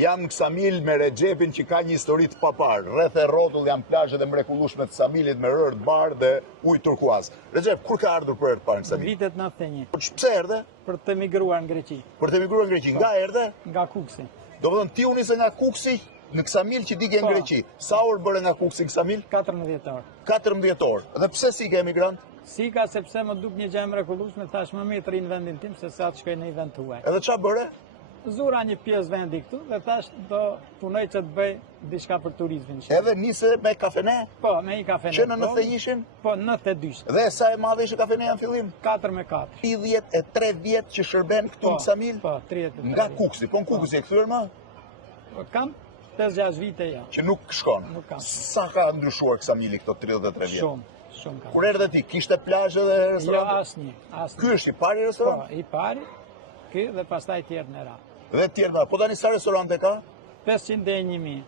Jam në Ksamil me Regjepin që ka një histori të papar. Rreth e rrotull janë plazhet e mrekullueshme të Ksamilit me rërë të bardhë dhe ujë turkuaz. Regjep, kur ka ardhur për herë të parë në Ksamil? Vitet 91. Pse erdhe? Për të emigruar në Greqi. Për të emigruar në Greqi. Nga erdhe? Nga Kuksi. Domethënë ti u nise nga Kuksi në Ksamil që dike në Greqi. Sa orë bëre nga Kuksi në Ksamil? 14 orë. 14 orë. Dhe pse si ke emigrant? Sika sepse më duk një gjë e mrekullueshme, thash më mirë të rinë vendin tim se sa të shkoj në një vend tuaj. Edhe ç'a bëre? Zura një pjesë vendi këtu dhe thash do punoj që të bëj diçka për turizmin. Edhe nise me kafene? Po, me një kafene. Që në 91-shin? Po, 92. Dhe sa e madhe ishte kafeneja në fillim? 4-4. 33 vjet që shërben këtu në Ksamil? Po, 33. Nga Kuksi. Po në Kuksi e kthyer më? Kam 5-6 vite ja. Që nuk shkon. Nuk kam. Sa ka ndryshuar Ksamili këto 33 vjet? Shumë ka. Kur erdhe ti, kishte plazhe dhe restorante? Jo, asnjë. Ky është i pari restorant? Po, i pari. Ky dhe pastaj tjerë në radhë. Dhe tjerë, po tani sa restorante ka? 500 e 1000.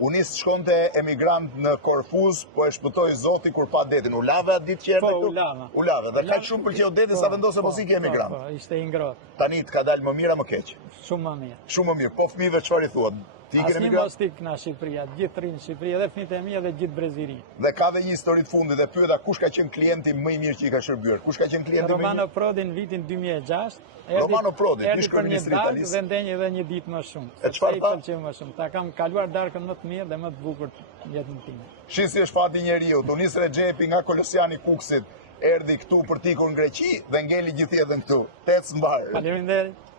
Unë nis shkonte emigrant në Korfuz, po e shpëtoi Zoti kur pa detin. U lave atë ditë që erdhe këtu? Po, u lave. Dhe kaq shumë pëlqeu deti sa vendose mos ikë emigrant. Po, ishte i ngrohtë. Tani të ka dalë më mirë apo më keq? Shumë më mirë. Shumë më mirë. Po fëmijëve çfarë i thuat? Ti ikën Asnjë emigrant? mos tik në Shqipëria, gjithë rinë në Shqipëri, edhe fëmijët e mi edhe gjithë Breziri. Dhe ka dhe një histori të fundit dhe pyeta kush ka qenë klienti më i mirë që i ka shërbyer? Kush ka qenë klienti më i mirë? Romano Prodi në vitin 2006. Romano Prodi, ish kryeministri i Italisë. Dhe ndenjë edhe një ditë më shumë. E çfarë tha? Pëlqeu më shumë. Ta kam kaluar darkën më të mirë dhe më të bukur në jetën time. Shisi është fati i njeriu. U nis Regjepi nga Kolosiani Kuksit, erdhi këtu për të ikur në Greqi dhe ngeli gjithjetën këtu. Tec mbar. Faleminderit.